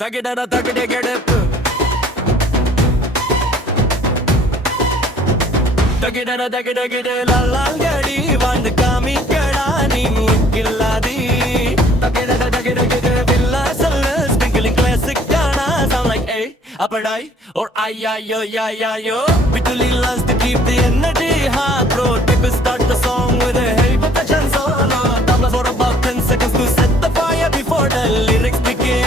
தகிடட தகிட கெடுப்பு தகிடட தகிட கிட லாலாங்கடி வாழ்ந்து காமிக்கடா நீ முக்கில்லாதி தகிடட தகிட கிட வில்லா சொல்ல ஸ்பிங்கிலிங் கிளாசிக் கானா sound like a apadai or ayayo yayayo bituli loves to keep the energy high bro people start the song with a heavy percussion solo tabla for about 10 seconds to set the fire before the lyrics begin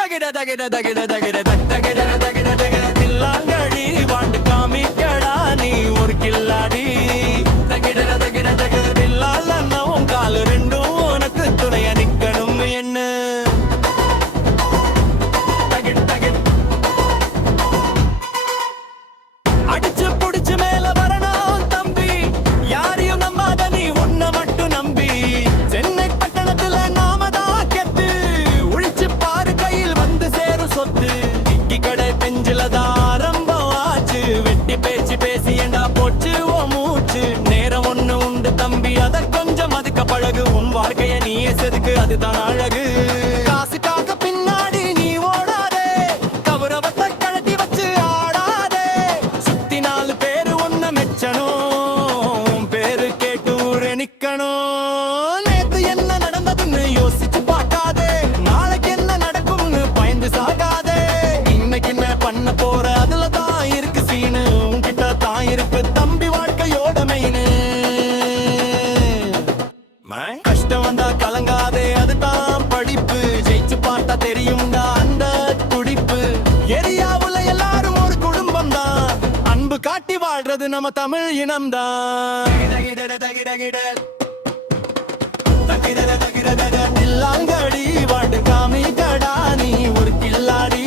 தகிட தகிட தகிட தகிட தகிட தகிட தகிட தில்லாங்கடி வாழ்ந்து காமிக்கடா நீ ஒரு கில்லாடி தகிட தகிட தகிட தில்லாலன்னா உன் கால் ரெண்டும் உனக்கு துணையா நிக்கணும் என்ன தகிட தகிட அடிச்சு புடிச்சு மேல வரணும் தம்பி யாரையும் நம்பாத நீ உன்னை மட்டும் நம்பி சென்னை பட்டணத்துல நாம தான் கெத்து உழிச்சு பாரு கையில் வந்து சேரும் சொத்து இக்கி கடை பெஞ்சிலதான் ஆரம்பம் ஆச்சு வெட்டி பேச்சு பேசி ஏண்டா போச்சு ஓ மூச்சு நேரம் ஒண்ணு உண்டு தம்பி அத கொஞ்சம் அதுக்க பழகு உன் வாழ்க்கைய நீயே செதுக்கு அதுதான் அழகு காசுக்காக பின்னாடி நீ ஓடாதே கௌரவத்தை கழட்டி வச்சு ஆடாதே சுத்தி 4 பேரு உன்னை மெச்சணும் பேரு கேட்டு ஊரே நிக்கணும் நேத்து என்ன நடந்ததுன்னு யோசிச்சு பார்க்காதே நாளைக்கு என்ன நடக்கும்னு பயந்து சாகாதே இன்னைக்கு என்ன பண்ண போற அதுல தான் இருக்கு சீனு உன்கிட்ட தான் இருக்கு தம்பி வாழ்க்கையோட மெயினு கஷ்டம் வந்தா கலங்காதே அதுதான் படிப்பு ஜெயிச்சு பார்த்தா தெரியும்டா அந்த துடிப்பு எரியாவுல எல்லாரும் ஒரு குடும்பம் தான் அன்பு காட்டி வாழ்றது நம்ம தமிழ் இனம்தான் தில்லாங்கடி வாட்டு காமிக்கடா நீ ஒரு கில்லாடி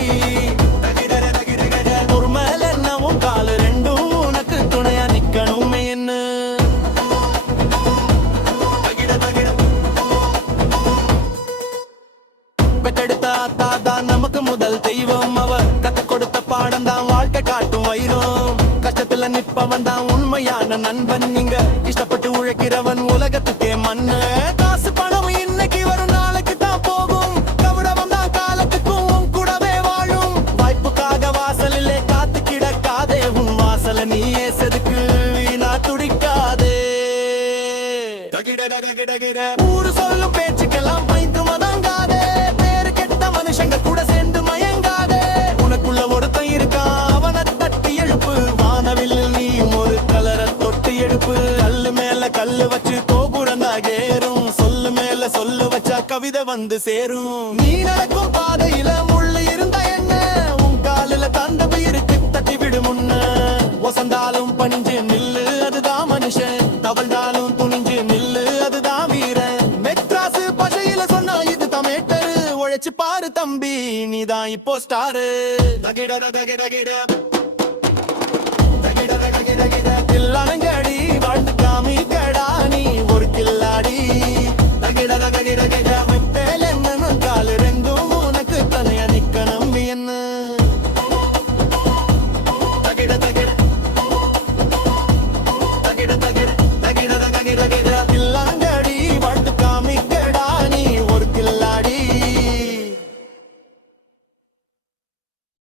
ஒரு மேல என்ன உன் காலு ரெண்டும் உனக்கு துணையா நிக்கணுமே என்ன பெத்தெடுத்த தாதான் நமக்கு முதல் தெய்வம் அவ கத்து கொடுத்த பாடம் தான் வாழ்க்கை காட்டும் வைரம் கஷ்டத்துல நிற்பவன் தான் உண்மையான நண்பன் நீங்க இஷ்டப்பட்டு உழைக்கிறவன் உலகத்துக்கே மண்ணு காசு பணம் இன்னைக்கு வரும் நாளைக்கு தான் போகும் கௌரவம் தான் காலத்துக்கும் உன் கூடவே வாழும் வாய்ப்புக்காக வாசலிலே காத்து கிடக்காதே உன் வாசல நீயே செதுக்கு வீணா துடிக்காதே ஊரு சொல்லும் பேச்சுக்கெல்லாம் பயந்து மதங்காதே பேரு கெட்ட மனுஷங்க கூட சேர்ந்து மயங்காதே உனக்குள்ள ஒருத்தன் இருக்கான் அவனை தட்டி எழுப்பு வானவில் நீயும் ஒரு கலரை தொட்டு எடுப்பு கல்லு மேல கல்லு வச்சு கோபுரந்தாக ஏறும் சொல்லு மேல சொல்லு வச்சா கவிதை வந்து சேரும் நீ நடக்கும் பாதையில முள்ளு இருந்த என்ன உன் காலில தந்தபு இருக்கு தட்டி விடு முன்ன ஒசந்தாலும் பணிஞ்சு நில்லு அதுதான் மனுஷன் தவழ்ந்தாலும் துணிஞ்சு நில்லு அதுதான் வீரன் மெட்ராசு பசையில சொன்னா இது தமிழ் உழைச்சு பாரு தம்பி நீதான் இப்போ ஸ்டாரு தகிட தகிட தகிட